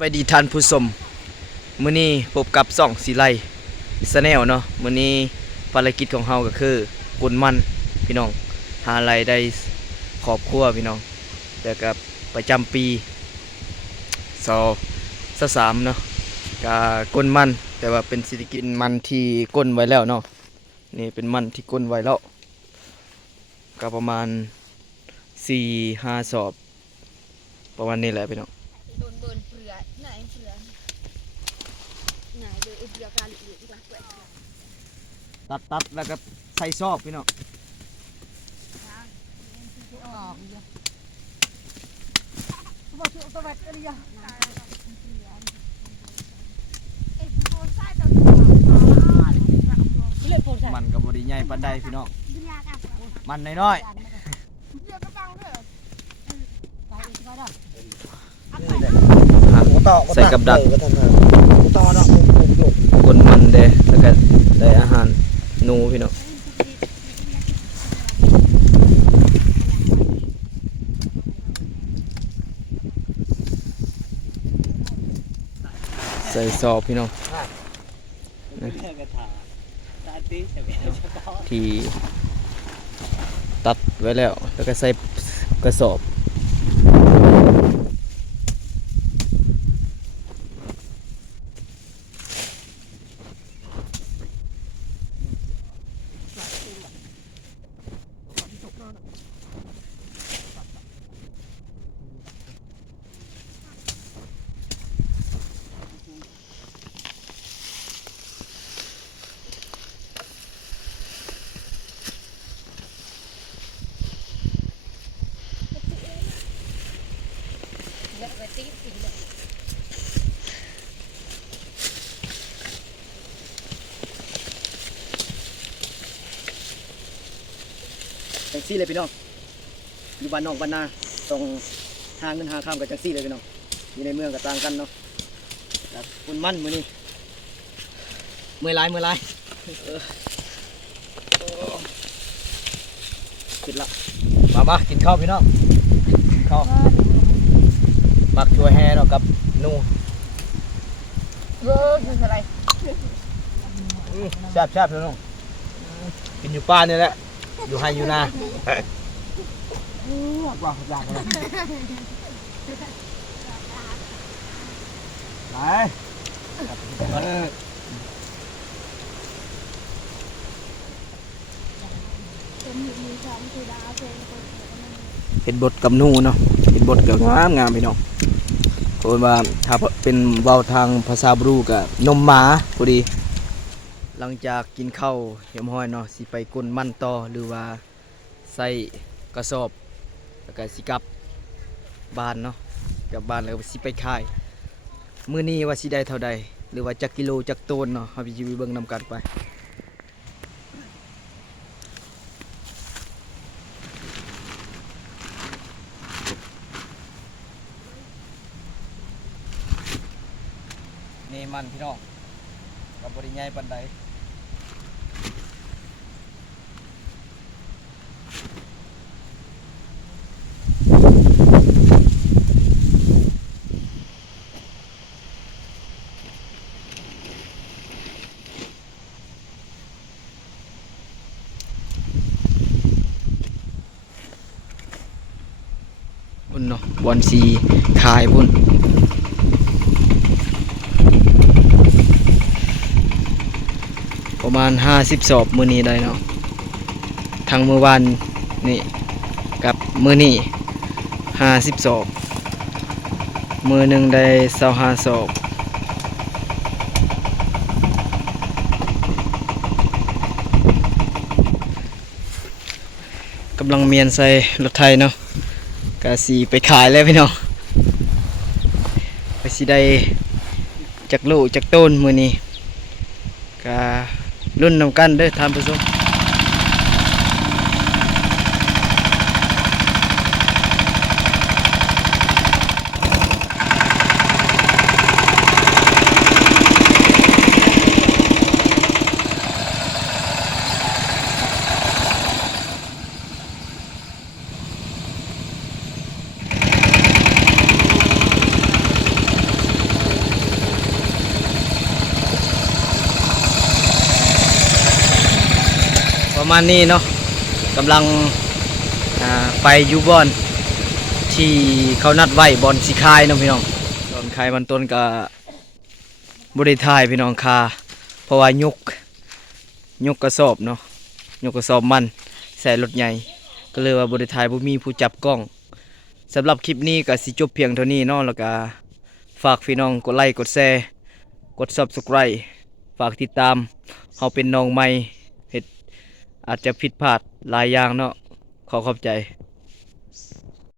ไปดีท่านผู้ชมมื้อนี้พบกับส่องสีไลสแนลเนาะมื้อนี้ภารกิจของเฮาก็คือกวนมันพี่น้องหารายได้ครอบครัวพี่น้องแต่กับประจำปี23เนาะก็กวนมันแต่ว่าเป็นสิริกินมันที่ก้นไว้แล้วเนาะนี่เป็นมันที่ก้นไว้แล้วก็ประมาณ4-5 สอบประมาณนี้แหละพี่น้องโดนเบิร์นเปลือยไหนเปลือยไหนเดือเปลือยการเหลือที่รักแหวกตัดแล้วก็ใส่ซอบพี่น้องออกเยอะบอกถูกตัวแบบอะไรอย่างมันกับบริใหญ่ปานใดพี่น้องมันน้อยๆใส่กับดักคนมันเด้แล้วก็ได้อาหารหนูพี่น้องใส่ซอบพี่น้องที่ตัดไว้แล้วแล้วก็ใส่กระสอบจังซี่เลยพี่น้องอยู่บ้านนอกบ้านนาต้องหาเงินหาข้ามกับจังซี่เลยพี่น้องอยู่ในเมืองก็ต่างกันเนาะแบบคุณมั่นมื้อนี้เมื่อยหลายกินละมากินข้าวพี่น้องกินข้าวมักช่วยแห่เนาะกับนูคืออะไรแซ่บพี่น้องกินอยู่ป้านี่แหละอยู่ไฮอยู่นาว้าวอยากเลยเห็ดบดกับนูเนาะเห็ดบดกับงามพี่น้องโอ้ยว่าถ้าเป็นเว้าทางภาษาบรูกับนมหมาพอดีหลังจากกินข้าวเหี่ยมห้อยเนาะสิไปกวนมันต่อหรือว่าใส่กระสอบแล้วก็สิกลับบ้านเนาะกลับบ้านแล้วสิไปขายมื้อนี้ว่าสิได้เท่าใดหรือว่าจักกิโลจักโตนเนาะเฮาสิไปเบิ่งนำกันไปนี่มันพี่น้องกับบริใหญ่ปานใดพุ่นเนาะบอนซีขายพุ่นประมาณ50 สอบมื้อนี้ได้เนาะทั้งมื้อวานนี่กับมื้อนี้50 สอบมื้อหนึงได้25 สอบกำลังเมียนใส่รถไถเนาะก็สิไปขายแล้วพี่น้องก็สิได้จักลูกจักต้นมื้อนี้ก็รุ่นนำกันเด้อท่านผู้ชม มาณนี้เนาะกำลังไปอยู่บอนที่เขานัดไว้บอนสิคายเนาะพี่น้องตอนคายมันต้นก็บ่ได้ถ่ายพี่น้องคาเพราะว่ายกกระสอบเนาะยกกระสอบมันใส่รถใหญ่ก็เลยว่าบ่ได้ถ่ายบ่มีผู้จับกล้องสำหรับคลิปนี้ก็สิจบเพียงเท่านี้เนาะแล้วก็ฝากพี่น้องกดไลค์กดแชร์กด Subscribe ฝากติดตามเฮาเป็นน้องใหม่เฮ็ดอาจจะผิดพลาดหลายอย่างเนาะขอขอบใจ